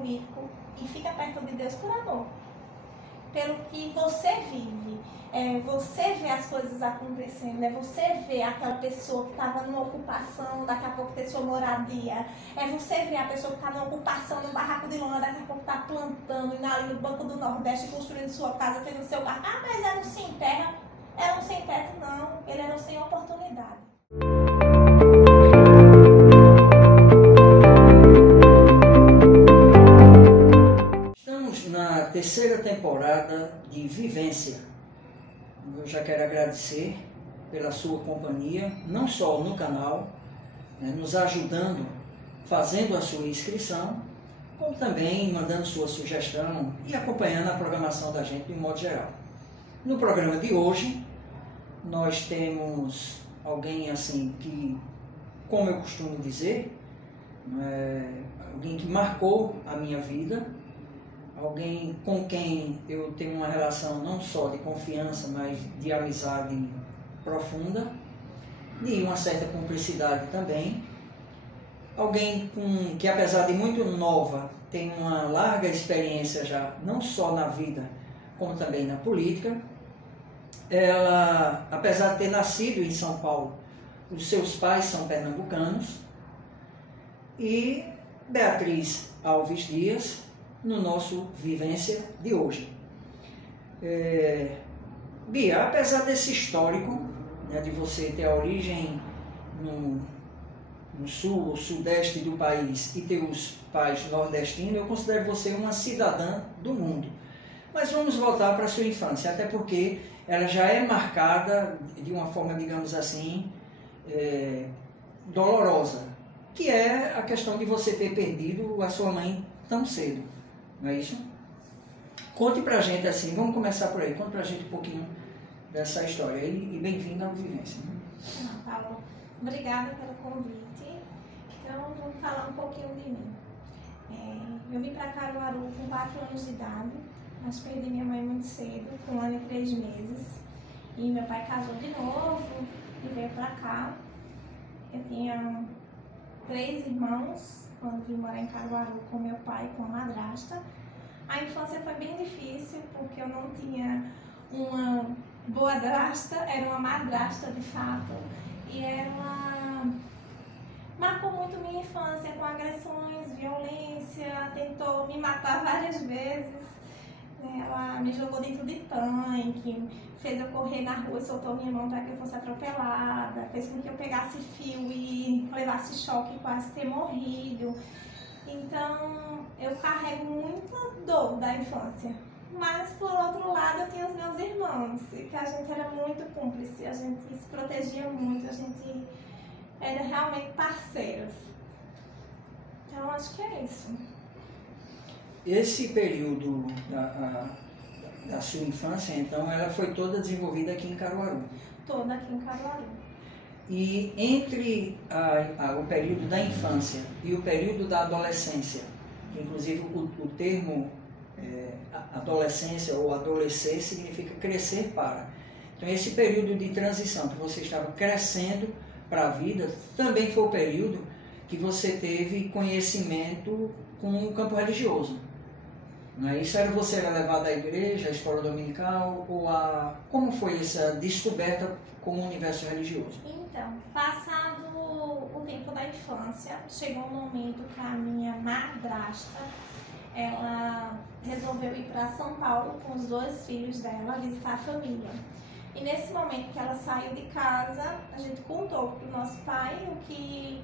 político e fica perto de Deus por amor. Pelo que você vive, você vê as coisas acontecendo, você vê aquela pessoa que estava numa ocupação, daqui a pouco ter sua moradia, você vê a pessoa que está numa ocupação, no barraco de lona, daqui a pouco está plantando, indo ali no Banco do Nordeste, construindo sua casa, tendo seu carro. Ah, mas era um sem terra. Era um sem teto, não. Ele era um sem oportunidade. Na terceira temporada de Vivência. Eu já quero agradecer pela sua companhia, não só no canal, nos ajudando, fazendo a sua inscrição, como também mandando sua sugestão e acompanhando a programação da gente de um modo geral. No programa de hoje, nós temos alguém assim que, como eu costumo dizer, alguém que marcou a minha vida, alguém com quem eu tenho uma relação não só de confiança, mas de amizade profunda, de uma certa cumplicidade também. Alguém que, apesar de muito nova, tem uma larga experiência já, não só na vida, como também na política. Ela, apesar de ter nascido em São Paulo, os seus pais são pernambucanos. E Beatriz Alves Dias, no nosso Vivência de hoje. Bia, apesar desse histórico, de você ter a origem no sul ou sudeste do país e ter os pais nordestinos, eu considero você uma cidadã do mundo. Mas vamos voltar para a sua infância, até porque ela já é marcada de uma forma, digamos assim, dolorosa, que é a questão de você ter perdido a sua mãe tão cedo. Não é isso? Conte pra gente assim, vamos começar por aí, conte pra gente um pouquinho dessa história e bem-vindo ao Vivência. Paulo, obrigada pelo convite. Então, vamos falar um pouquinho de mim. Eu vim para Caruaru com 4 anos de idade, mas perdi minha mãe muito cedo, com 1 ano e 3 meses. E meu pai casou de novo e veio para cá. Eu tinha 3 irmãos quando vim morar em Caruaru com meu pai e com a madrasta. A infância foi bem difícil, porque eu não tinha uma boa drasta, era uma madrasta de fato, e marcou muito minha infância com agressões, violência, tentou me matar várias vezes. Ela me jogou dentro de tanque, fez eu correr na rua e soltou minha mão para que eu fosse atropelada, fez com que eu pegasse fio e levasse choque e quase ter morrido. Então, eu carrego muita dor da infância. Mas, por outro lado, eu tinha os meus irmãos, que a gente era muito cúmplice, a gente se protegia muito, a gente era realmente parceiros. Então, acho que é isso. Esse período da sua infância, então, ela foi toda desenvolvida aqui em Caruaru? Toda aqui em Caruaru. E entre o período da infância e o período da adolescência, que inclusive o termo adolescência ou adolescer significa crescer para. Então esse período de transição que você estava crescendo para a vida, também foi o período que você teve conhecimento com o campo religioso. Não é isso? Você era levado à igreja, à escola dominical, como foi essa descoberta com o universo religioso? Então, passado o tempo da infância, chegou um momento que a minha madrasta, ela resolveu ir para São Paulo com os 2 filhos dela visitar a família. E nesse momento que ela saiu de casa, a gente contou para o nosso pai o que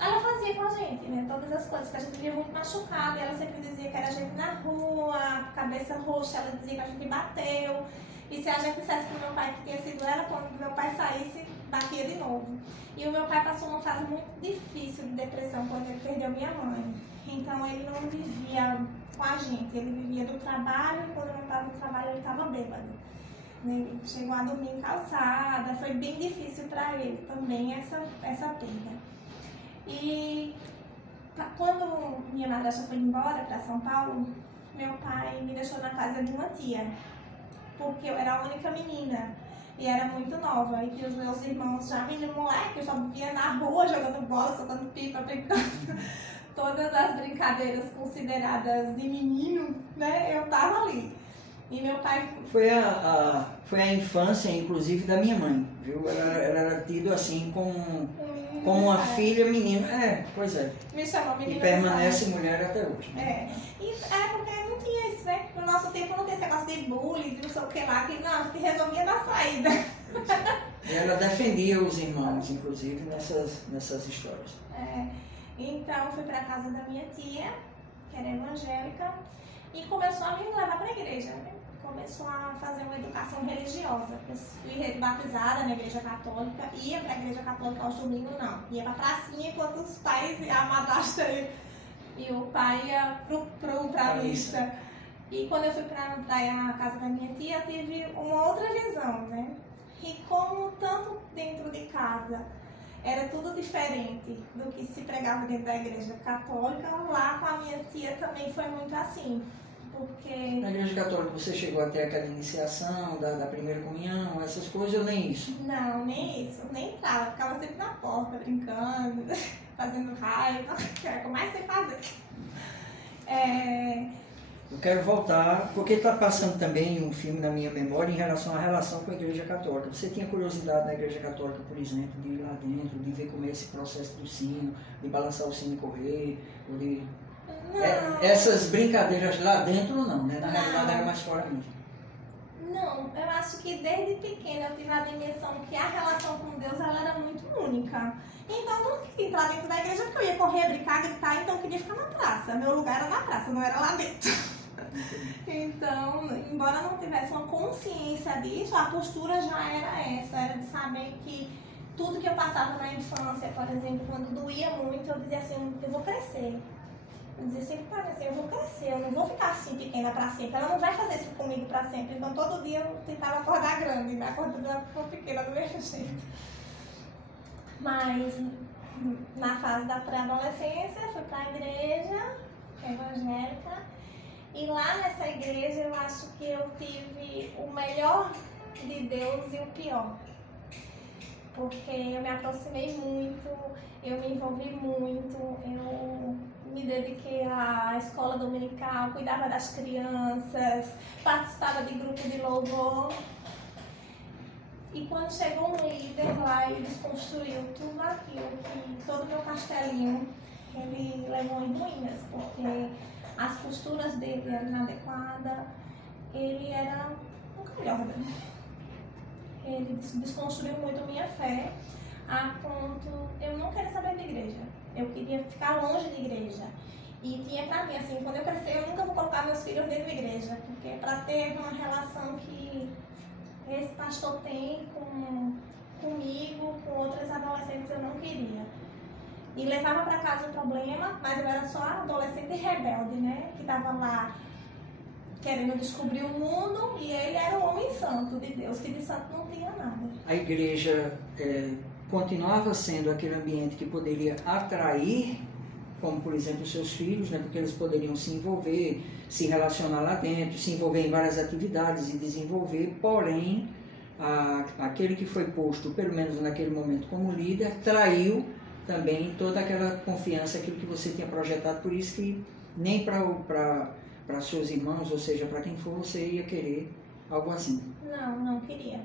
ela fazia com a gente, todas as coisas, que a gente via muito machucada, e ela sempre dizia que era a gente na rua, cabeça roxa, ela dizia que a gente bateu. E se a gente dissesse para o meu pai que tinha sido ela, quando meu pai saísse, batia de novo. E o meu pai passou uma fase muito difícil de depressão quando ele perdeu minha mãe. Então ele não vivia com a gente, ele vivia do trabalho, e quando eu não estava no trabalho ele estava bêbado. Ele chegou a dormir em calçada, foi bem difícil para ele também essa perda. E quando minha madrasta foi embora para São Paulo, meu pai me deixou na casa de uma tia, porque eu era a única menina e era muito nova, e que os meus irmãos já vinham moleque, eu só vivia na rua jogando bola, soltando pipa, brincando, todas as brincadeiras consideradas de menino, né, eu tava ali. E meu pai... Foi a infância, inclusive, da minha mãe, viu? Ela era tida assim como uma filha menina. Pois é. Me chamou menina. E permanece mulher até hoje. Né? E porque não tinha isso, né? No nosso tempo não tinha esse negócio de bullying, de não sei o que lá, que não, a gente resolvia na saída. E ela defendia os irmãos, inclusive, nessas histórias. Então, eu fui para casa da minha tia, que era evangélica, e começou a me levar para a igreja, né? Começou a fazer uma educação religiosa. Eu fui batizada na igreja católica, ia para a igreja católica aos domingos, não. Ia para a pracinha enquanto os pais, a madrasta e o pai ia para a missa. E quando eu fui para a casa da minha tia, eu tive uma outra visão, né? E como tanto dentro de casa era tudo diferente do que se pregava dentro da igreja católica, lá com a minha tia também foi muito assim. Porque... Na igreja católica você chegou até aquela iniciação da primeira comunhão, essas coisas, ou nem isso? Não, nem isso. Nem entrava, ficava sempre na porta, brincando, fazendo raiva, que era o que eu mais sei fazer. Eu quero voltar, porque está passando também um filme na minha memória em relação à relação com a igreja católica. Você tinha curiosidade na igreja católica, por exemplo, de ir lá dentro, de ver como é esse processo do sino, de balançar o sino e correr, ou de... essas brincadeiras lá dentro não, né? Na realidade era mais fora mesmo. Não, eu acho que desde pequena eu tive a dimensão que a relação com Deus ela era muito única. Então eu não queria entrar dentro da igreja porque eu ia correr, brincar, gritar, então eu queria ficar na praça. Meu lugar era na praça, não era lá dentro. Então, embora não tivesse uma consciência disso, a postura já era essa, era de saber que tudo que eu passava na infância, por exemplo, quando doía muito, eu dizia assim, eu vou crescer. Eu dizia sempre para mim assim, eu vou crescer, eu não vou ficar assim pequena para sempre, ela não vai fazer isso comigo para sempre. Então todo dia eu tentava acordar grande, me acordando pequena do mesmo jeito. Mas na fase da pré-adolescência, fui para a igreja evangélica. E lá nessa igreja eu acho que eu tive o melhor de Deus e o pior. Porque eu me aproximei muito, eu me envolvi muito, eu me dediquei à escola dominical, cuidava das crianças, participava de grupo de louvor. E quando chegou um líder lá, ele desconstruiu tudo aquilo, que todo o meu castelinho, ele levou em ruínas, porque as posturas dele eram inadequadas, ele era um calhorda. Ele desconstruiu muito minha fé, a ponto eu não queria saber de igreja. Eu queria ficar longe de igreja. E tinha pra mim, assim, quando eu crescer, eu nunca vou colocar meus filhos dentro da igreja, porque é pra ter uma relação que esse pastor tem comigo, com outras adolescentes, eu não queria. E levava para casa o problema, mas eu era só adolescente rebelde, né? Que estava lá querendo descobrir o mundo e ele era o homem santo de Deus, que de santo não tinha nada. A igreja continuava sendo aquele ambiente que poderia atrair, como por exemplo os seus filhos, né? Porque eles poderiam se envolver, se relacionar lá dentro, se envolver em várias atividades e desenvolver, porém, aquele que foi posto, pelo menos naquele momento como líder, traiu também toda aquela confiança, aquilo que você tinha projetado, por isso que nem para seus irmãos, ou seja, para quem for, você ia querer algo assim. Não queria.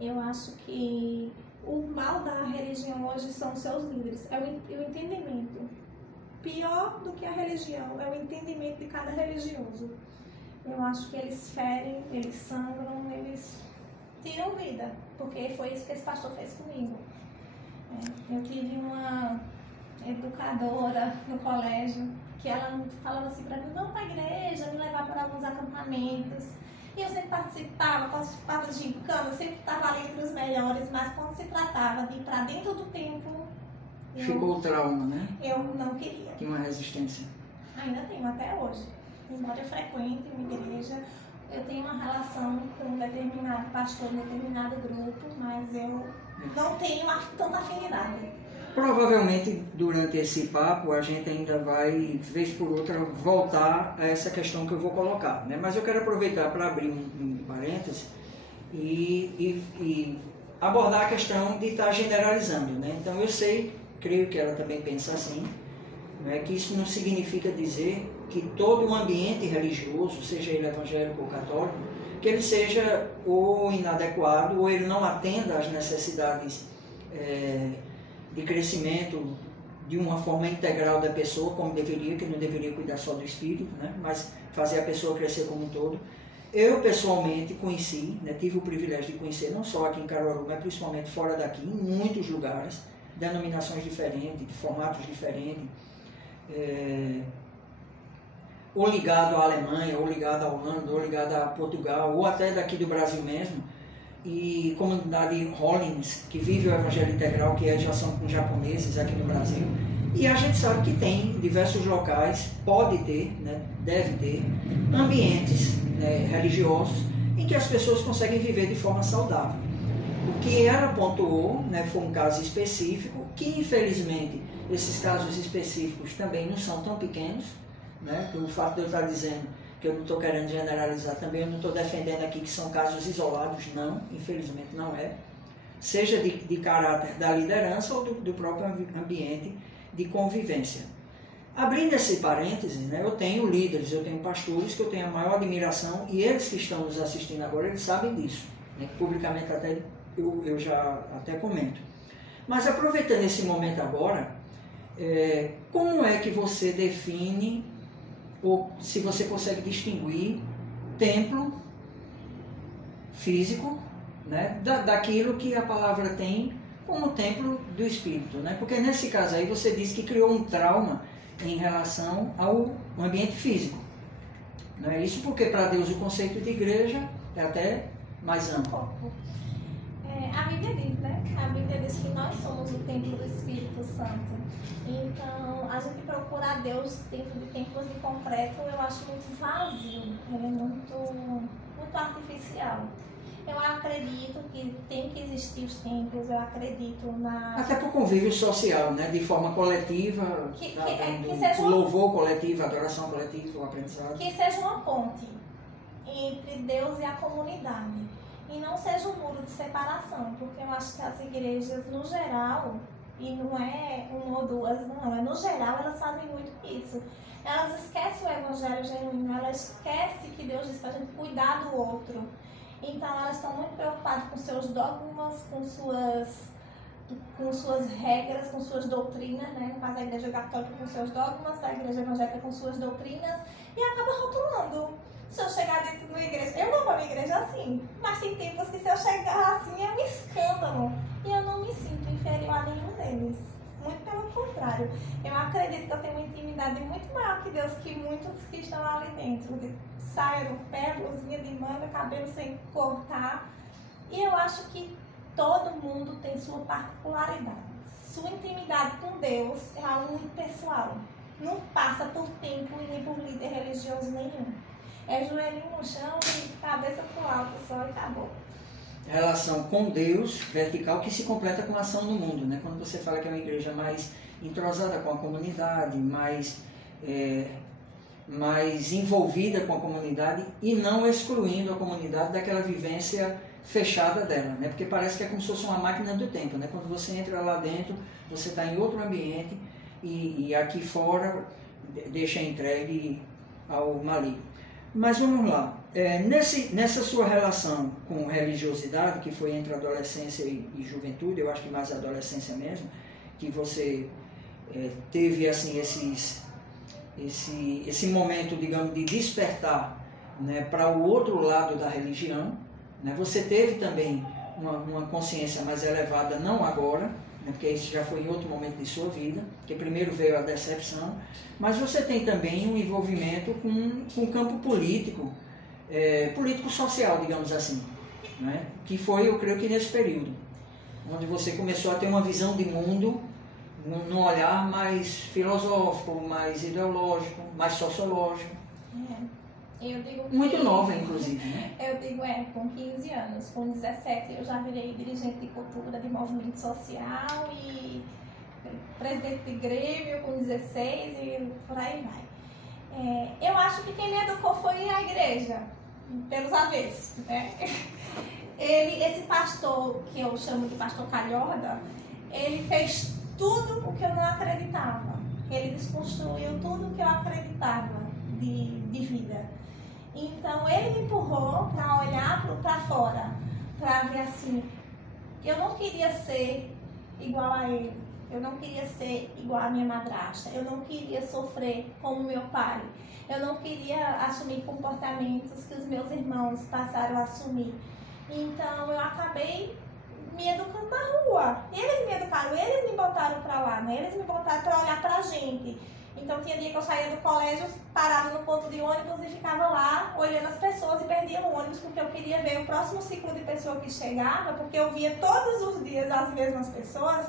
Eu acho que o mal da religião hoje são os seus líderes, é o entendimento. Pior do que a religião é o entendimento de cada religioso. Eu acho que eles ferem, eles sangram, eles tiram vida, porque foi isso que esse pastor fez comigo. Eu tive uma educadora no colégio que ela falava assim para mim, vamos para a igreja, me levar para alguns acampamentos. E eu sempre participava de gincana, sempre estava ali entre os melhores, mas quando se tratava de ir para dentro do templo... Ficou o trauma, né? Eu não queria. Tinha uma resistência. Ainda tenho, até hoje. Embora eu frequente uma igreja, eu tenho uma relação com um determinado pastor, um determinado grupo, mas eu não tenho tanta afinidade. Provavelmente, durante esse papo, a gente ainda vai, vez por outra, voltar a essa questão que eu vou colocar, né? Mas eu quero aproveitar para abrir um parêntese e abordar a questão de estar generalizando, né? Então, eu sei, creio que ela também pensa assim, Não é que isso não significa dizer que todo o ambiente religioso, seja ele evangélico ou católico, que ele seja ou inadequado ou ele não atenda às necessidades de crescimento de uma forma integral da pessoa, como deveria, que não deveria cuidar só do espírito, né? Mas fazer a pessoa crescer como um todo. Eu, pessoalmente, conheci, né, tive o privilégio de conhecer, não só aqui em Caruaru, mas principalmente fora daqui, em muitos lugares, denominações diferentes, de formatos diferentes, ou ligado à Alemanha, ou ligado à Holanda, ou ligado a Portugal, ou até daqui do Brasil mesmo, e comunidade Hollins, que vive o Evangelho Integral, que já são com japoneses aqui no Brasil. E a gente sabe que tem diversos locais, pode ter, né, deve ter, ambientes, né, religiosos em que as pessoas conseguem viver de forma saudável. O que ela pontuou, né, foi um caso específico, que infelizmente esses casos específicos também não são tão pequenos, né, pelo fato de eu estar dizendo que eu não estou querendo generalizar também, eu não estou defendendo aqui que são casos isolados, não, infelizmente não é, seja de caráter da liderança ou do próprio ambiente de convivência. Abrindo esse parêntese, né, eu tenho líderes, eu tenho pastores que eu tenho a maior admiração e eles que estão nos assistindo agora, eles sabem disso, né, publicamente até eu já até comento. Mas aproveitando esse momento agora, como é que você define, ou se você consegue distinguir templo físico, né, daquilo que a palavra tem como templo do Espírito, né? Porque nesse caso aí você disse que criou um trauma em relação ao ambiente físico. Não é isso? Porque para Deus o conceito de igreja é até mais amplo. A Bíblia diz, né? A Bíblia diz que nós somos o templo do Espírito Santo. Então, a gente procurar Deus dentro de templos de concreto, eu acho muito vazio. Ele é muito artificial. Eu acredito que tem que existir os templos, eu acredito na... Até por convívio social, né? De forma coletiva, que seja o louvor coletivo, a adoração coletiva, o aprendizado. Que seja uma ponte entre Deus e a comunidade. E não seja um muro de separação, porque eu acho que as igrejas, no geral, e não é uma ou duas, não, no geral, elas fazem muito isso. Elas esquecem o evangelho genuíno, elas esquecem que Deus diz para a gente cuidar do outro. Então elas estão muito preocupadas com seus dogmas, com suas regras, com suas doutrinas, né? No caso, a igreja católica com seus dogmas, a igreja evangélica com suas doutrinas, e acaba rotulando. Se eu chegar dentro de uma igreja, eu não vou à minha igreja assim, mas tem tempos que se eu chegar assim é um escândalo, e eu não me sinto inferior a nenhum deles. Muito pelo contrário, eu acredito que eu tenho uma intimidade muito maior que Deus, que muitos que estão ali dentro. Saia no pé, blusinha de manga, cabelo sem cortar. E eu acho que todo mundo tem sua particularidade. Sua intimidade com Deus é algo muito pessoal. Não passa por templo e nem por líder religioso nenhum. É joelhinho no chão e cabeça pro alto só e acabou. Relação com Deus vertical que se completa com a ação no mundo, né? Quando você fala que é uma igreja mais entrosada com a comunidade, mais envolvida com a comunidade e não excluindo a comunidade daquela vivência fechada dela, né? Porque parece que é como se fosse uma máquina do tempo, né? Quando você entra lá dentro, você está em outro ambiente e aqui fora deixa entregue ao maligno. Mas vamos lá, nessa sua relação com religiosidade, que foi entre adolescência e juventude, eu acho que mais adolescência mesmo, que você teve assim esse momento, digamos, de despertar, né, para o outro lado da religião, né? Você teve também uma consciência mais elevada, não agora, né, porque isso já foi em outro momento de sua vida, que primeiro veio a decepção, mas você tem também um envolvimento com o campo político, político-social, digamos assim, né? Que foi, eu creio que nesse período, onde você começou a ter uma visão de mundo num olhar mais filosófico, mais ideológico, mais sociológico. Eu digo muito nova, inclusive, né? Eu digo, com 15 anos, com 17 eu já virei dirigente de cultura, de movimento social e presidente de Grêmio com 16 e por aí vai. Eu acho que quem me educou foi a igreja, pelos avessos, né? Esse pastor, que eu chamo de pastor Calhorda, ele fez tudo o que eu não acreditava. Ele desconstruiu tudo que eu acreditava de vida. Então ele me empurrou para olhar para fora, para ver assim, eu não queria ser igual a ele, eu não queria ser igual a minha madrasta, eu não queria sofrer como meu pai, eu não queria assumir comportamentos que os meus irmãos passaram a assumir. Então eu acabei me educando na rua. Eles me educaram, eles me botaram para lá, né? Eles me botaram para olhar pra gente. Então tinha dia que eu saía do colégio, parava no ponto de ônibus e ficava lá olhando as pessoas e perdia o ônibus porque eu queria ver o próximo ciclo de pessoa que chegava, porque eu via todos os dias as mesmas pessoas.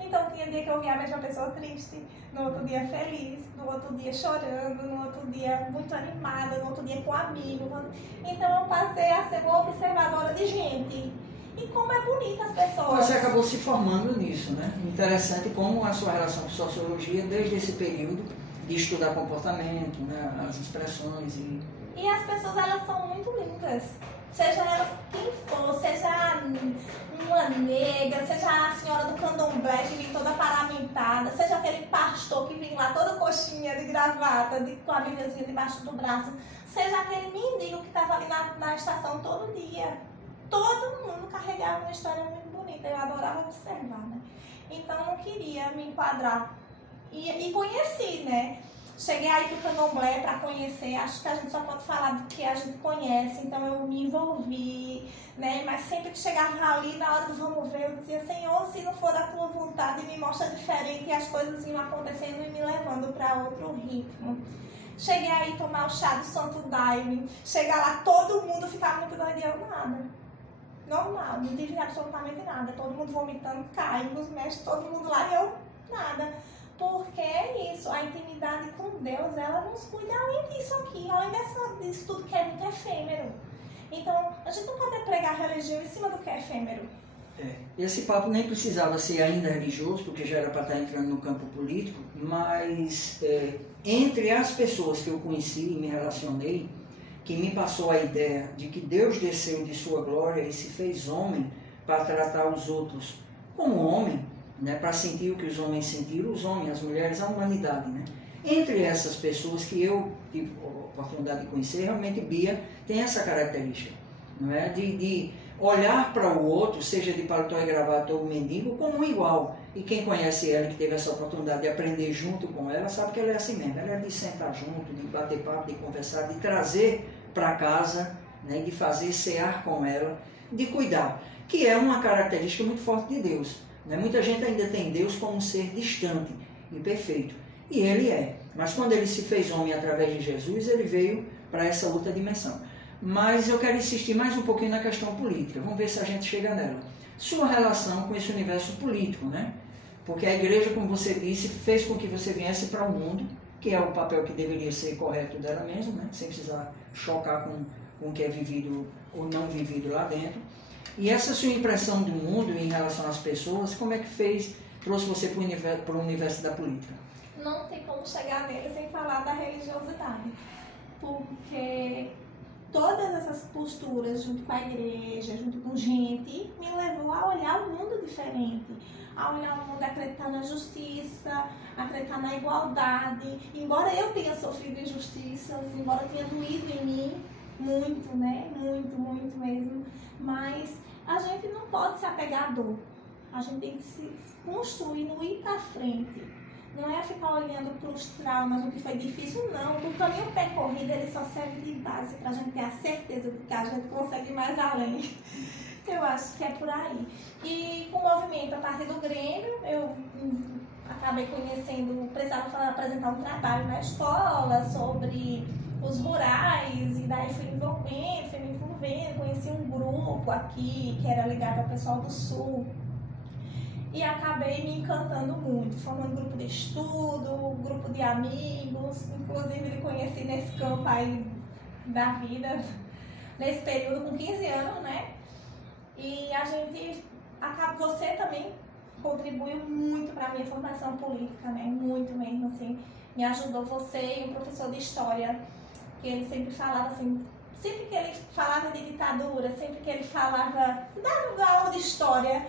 Então tinha dia que eu via a mesma pessoa triste, no outro dia feliz, no outro dia chorando, no outro dia muito animada, no outro dia com amigos. Então eu passei a ser uma observadora de gente. E como é bonita as pessoas. Você acabou se formando nisso, né? Interessante como a sua relação com sociologia, desde esse período de estudar comportamento, né? As expressões E as pessoas, elas são muito lindas. Seja elas quem for, seja uma negra, seja a senhora do candomblé que vem toda paramentada, seja aquele pastor que vem lá toda coxinha de gravata, com a Bíbliazinha debaixo do braço, seja aquele mendigo que estava ali na estação todo dia. Todo mundo carregava uma história muito bonita, eu adorava observar, né? Então eu não queria me enquadrar. E conheci, né? Cheguei aí pro candomblé para conhecer, acho que a gente só pode falar do que a gente conhece, então eu me envolvi, né? Mas sempre que chegava ali, na hora do vamos ver, eu dizia, Senhor, se não for da tua vontade, me mostra diferente, e as coisas iam acontecendo e me levando para outro ritmo. Cheguei aí tomar o chá do Santo Daime, chegar lá, todo mundo ficava muito doido e eu nada. Normal, não tive absolutamente nada, todo mundo vomitando, caindo, os mestres, todo mundo lá e eu nada. Porque é isso, a intimidade com Deus, ela nos cuida além disso aqui, além disso tudo que é muito efêmero. Então, a gente não pode pregar religião em cima do que é efêmero. Esse papo nem precisava ser ainda religioso, porque já era para estar entrando no campo político, mas entre as pessoas que eu conheci e me relacionei, que me passou a ideia de que Deus desceu de sua glória e se fez homem para tratar os outros como homem, né, para sentir o que os homens sentiram, os homens, as mulheres, a humanidade. Né? Entre essas pessoas que eu tive a oportunidade de conhecer, realmente Bia tem essa característica, não é? De olhar para o outro, seja de paletó e gravata ou mendigo, como um igual. E quem conhece ela, que teve essa oportunidade de aprender junto com ela, sabe que ela é assim mesmo. Ela é de sentar junto, de bater papo, de conversar, de trazer para casa, né, de fazer cear com ela, de cuidar, que é uma característica muito forte de Deus. Né? Muita gente ainda tem Deus como um ser distante e perfeito. E ele é. Mas quando ele se fez homem através de Jesus, ele veio para essa outra dimensão. Mas eu quero insistir mais um pouquinho na questão política. Vamos ver se a gente chega nela. Sua relação com esse universo político, né? Porque a igreja, como você disse, fez com que você viesse para o mundo, que é o papel que deveria ser correto dela mesma, né? Sem precisar chocar com o que é vivido ou não vivido lá dentro. E essa sua impressão do mundo em relação às pessoas, como é que trouxe você para o universo da política? Não tem como chegar nele sem falar da religiosidade, porque todas essas posturas junto com a igreja, junto com gente, me levou a olhar o mundo diferente, a olhar o mundo, acreditar na justiça, acreditar na igualdade. Embora eu tenha sofrido injustiças, embora tenha doído em mim muito, né? Muito, muito mesmo. Mas a gente não pode se apegar à dor. A gente tem que se construir no ir para frente. Não é ficar olhando para os traumas, o que foi difícil, não. O caminho percorrido, ele só serve de base para a gente ter a certeza de que a gente consegue ir mais além. Eu acho que é por aí. E com o movimento, a partir do Grêmio, eu acabei conhecendo, precisava apresentar um trabalho na escola sobre os rurais, e daí fui me envolvendo, conheci um grupo aqui que era ligado ao pessoal do Sul. E acabei me encantando muito, formando grupo de estudo, grupo de amigos, inclusive me conheci nesse campo aí da vida, nesse período com 15 anos, né? E a gente, você também contribuiu muito para a minha formação política, né? Muito mesmo, assim, me ajudou você e o professor de História, que ele sempre falava assim, sempre que ele falava de ditadura, sempre que ele falava, dava aula de História,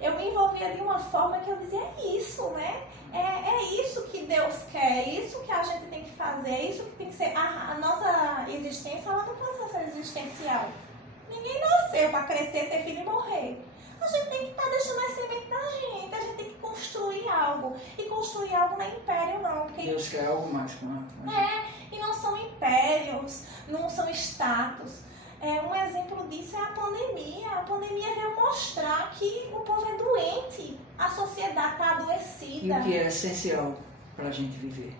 eu me envolvia de uma forma que eu dizia, é isso, né? É isso que Deus quer, é isso que a gente tem que fazer, é isso que tem que ser. A nossa existência, ela não pode ser existencial. Ninguém nasceu para crescer, ter filho e morrer. A gente tem que estar deixando a semente da gente, a gente tem que construir algo. E construir algo não é império, não. Porque... Deus quer algo mais com a gente. E não são impérios, não são status. Um exemplo disso é a pandemia. A pandemia veio mostrar que o povo é doente, a sociedade está adoecida. E o que é essencial para a gente viver?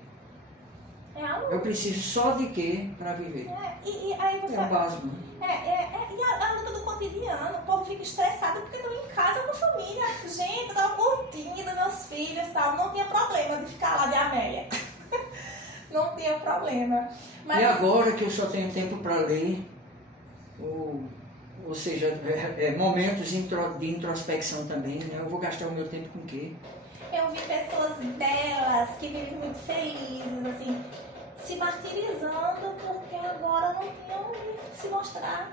Eu preciso só de quê para viver? E aí você... É o básico. E a luta do cotidiano, o povo fica estressado porque estão em casa com a família. Gente, eu estava curtindo meus filhos e tal. Não tinha problema de ficar lá de Amélia. Não tinha problema. Mas... E agora que eu só tenho tempo para ler, ou seja, momentos de introspecção também, né? Eu vou gastar o meu tempo com o quê? Eu vi pessoas delas que vivem muito felizes, assim, se martirizando porque agora não tinham onde se mostrar.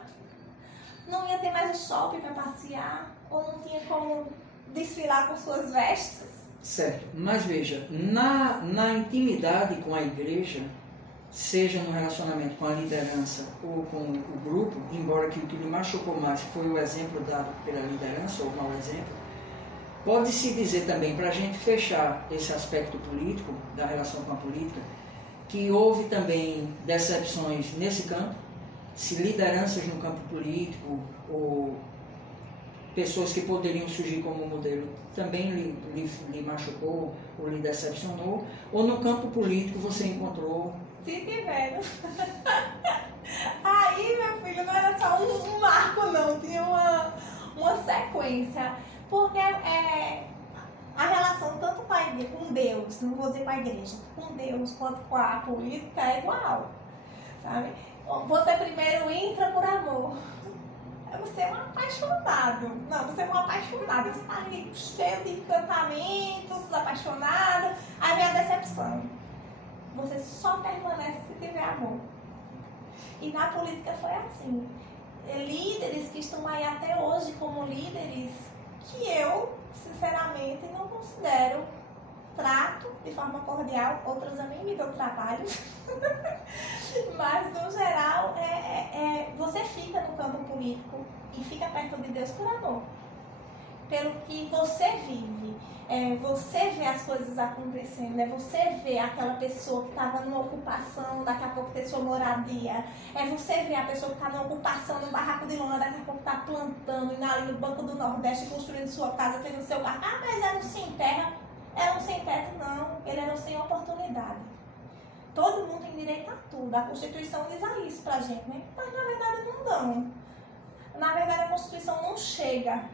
Não ia ter mais o shopping para passear, ou não tinha como desfilar com suas vestes. Certo, mas veja, na intimidade com a igreja, seja no relacionamento com a liderança ou com o grupo, embora que o que me machucou mais foi o exemplo dado pela liderança, ou o mau exemplo, pode-se dizer também, para a gente fechar esse aspecto político, da relação com a política, que houve também decepções nesse campo, se lideranças no campo político ou pessoas que poderiam surgir como modelo também lhe machucou ou lhe decepcionou, ou no campo político você encontrou... Se tiver. Aí, meu filho, não era só um marco, não, tinha uma sequência. Porque a relação tanto com Deus, não vou dizer com a igreja, com Deus quanto com a política é igual, sabe? Você primeiro entra por amor. Você é um apaixonado. Não, você é um apaixonado. Você está ali cheio de encantamentos, apaixonado. Aí vem a decepção. Você só permanece se tiver amor. E na política foi assim. Líderes que estão aí até hoje como líderes que eu, sinceramente, não considero, trato de forma cordial, outros eu nem me dou trabalho. Mas, no geral, você fica no campo político e fica perto de Deus por amor. Pelo que você vive. Você vê as coisas acontecendo, você vê aquela pessoa que estava numa ocupação, daqui a pouco ter sua moradia. Você vê a pessoa que está numa ocupação, num barraco de lona, daqui a pouco está plantando, indo ali no Banco do Nordeste, construindo sua casa, tendo seu carro. Ah, mas era um sem terra. Era um sem teto, não. Ele era um sem oportunidade. Todo mundo tem direito a tudo. A Constituição diz isso pra gente, né? Mas na verdade não dão. Na verdade a Constituição não chega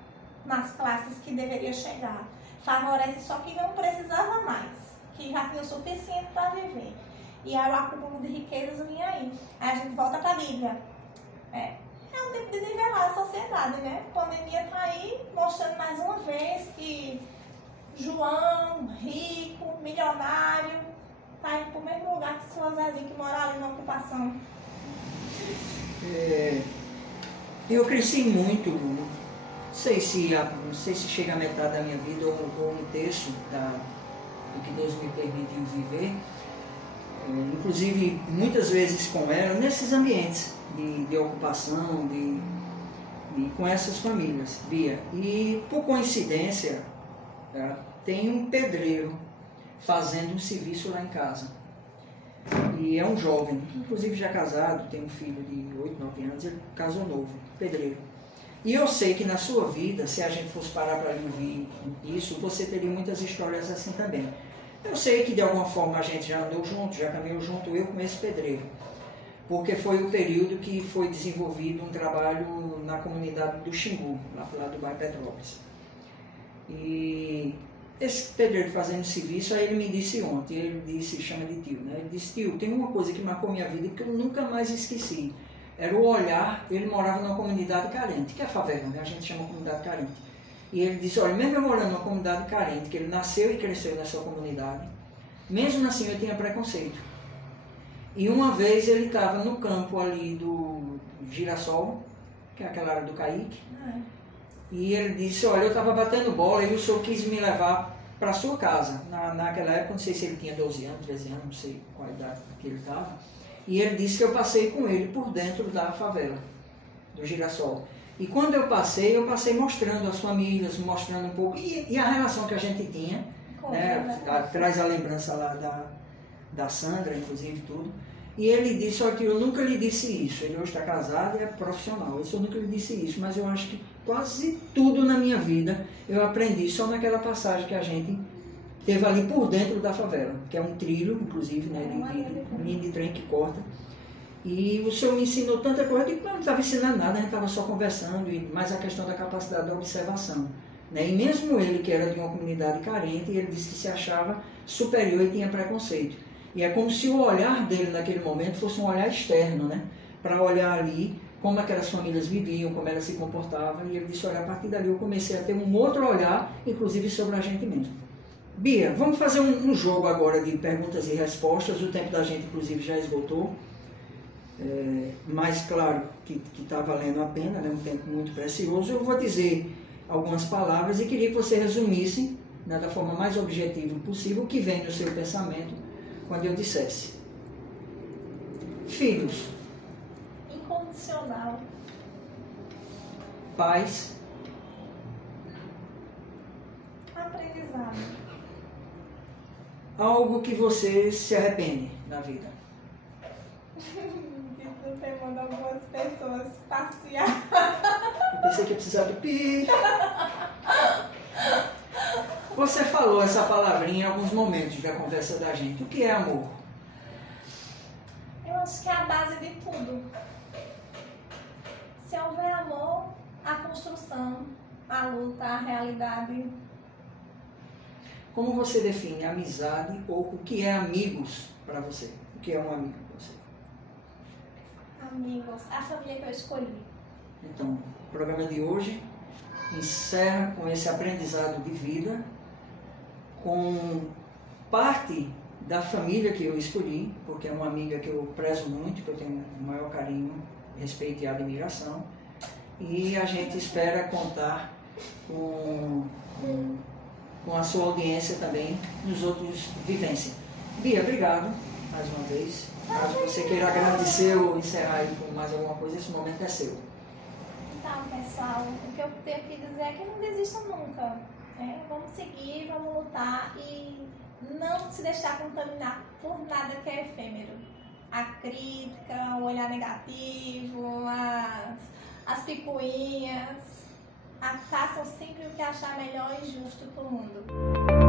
nas classes que deveria chegar. Favorece só quem não precisava mais, que já tinha o suficiente para viver. E aí o acúmulo de riquezas vinha aí. Aí a gente volta para a Bíblia. É um tempo de nivelar a sociedade, né? A pandemia está aí mostrando mais uma vez que João, rico, milionário, está indo para o mesmo lugar que seu Zezinho que mora ali na ocupação. Eu cresci muito. Não sei se chega a metade da minha vida ou um terço do que Deus me permitiu viver. Inclusive, muitas vezes com ela, nesses ambientes de ocupação, com essas famílias, Bia. E, por coincidência, tem um pedreiro fazendo um serviço lá em casa. E é um jovem, inclusive já casado, tem um filho de 8, 9 anos, ele casou novo, pedreiro. E eu sei que na sua vida, se a gente fosse parar para ouvir isso, você teria muitas histórias assim também. Eu sei que de alguma forma a gente já andou junto, já caminhou junto, eu com esse pedreiro. Porque foi o período que foi desenvolvido um trabalho na comunidade do Xingu, lá do bairro Petrópolis. E esse pedreiro fazendo serviço, aí ele me disse ontem, ele disse, chama de tio, né? Ele disse, tio, tem uma coisa que marcou minha vida que eu nunca mais esqueci. Era o olhar, ele morava numa comunidade carente, que é a favela, né? A gente chama comunidade carente. E ele disse, olha, mesmo eu morando numa comunidade carente, que ele nasceu e cresceu nessa comunidade, mesmo assim eu tinha preconceito. E uma vez ele estava no campo ali do Girassol, que é aquela área do Caíque, E ele disse, olha, eu estava batendo bola e o senhor quis me levar para a sua casa. Naquela época, não sei se ele tinha 12 anos, 13 anos, não sei qual a idade que ele estava. E ele disse que eu passei com ele por dentro da favela, do Girassol. E quando eu passei mostrando as famílias, mostrando um pouco, e a relação que a gente tinha, né? Traz a lembrança lá da Sandra, inclusive, tudo. E ele disse, olha, que eu nunca lhe disse isso, ele hoje está casado e é profissional, eu nunca lhe disse isso, mas eu acho que quase tudo na minha vida eu aprendi só naquela passagem que a gente teve ali por dentro da favela, que é um trilho, inclusive, né, de linha de trem que corta. E o senhor me ensinou tanta coisa, eu não estava ensinando nada, a gente estava só conversando, mas a questão da capacidade da observação. Né? E mesmo ele, que era de uma comunidade carente, ele disse que se achava superior e tinha preconceito. E é como se o olhar dele naquele momento fosse um olhar externo, né? Para olhar ali como aquelas famílias viviam, como elas se comportavam. E ele disse, olha, a partir dali eu comecei a ter um outro olhar, inclusive sobre a gente mesmo. Bia, vamos fazer um jogo agora de perguntas e respostas. O tempo da gente, inclusive, já esgotou. Mas claro que está valendo a pena, né? Um tempo muito precioso. Eu vou dizer algumas palavras e queria que você resumisse, né, da forma mais objetiva possível o que vem no seu pensamento quando eu dissesse. Filhos. Incondicional. Pais. Aprendizado. Algo que você se arrepende na vida. Eu tenho mandado algumas pessoas passear. Eu pensei que ia precisar do pi. Você falou essa palavrinha em alguns momentos da conversa da gente. O que é amor? Eu acho que é a base de tudo. Se houver amor, a construção, a luta, a realidade. Como você define amizade ou o que é amigos para você? O que é um amigo para você? Amigos, a família que eu escolhi. Então, o programa de hoje encerra com esse aprendizado de vida, com parte da família que eu escolhi, porque é uma amiga que eu prezo muito, que eu tenho o maior carinho, respeito e admiração, e a gente espera contar com a sua audiência também nos outros Vivência. Bia, obrigado mais uma vez. Caso você queira agradecer ou encerrar aí com mais alguma coisa, esse momento é seu. Então, pessoal, o que eu tenho que dizer é que não desistam nunca. Né? Vamos seguir, vamos lutar e não se deixar contaminar por nada que é efêmero. A crítica, o olhar negativo, as picuinhas. Façam sempre o que achar melhor e justo para o mundo.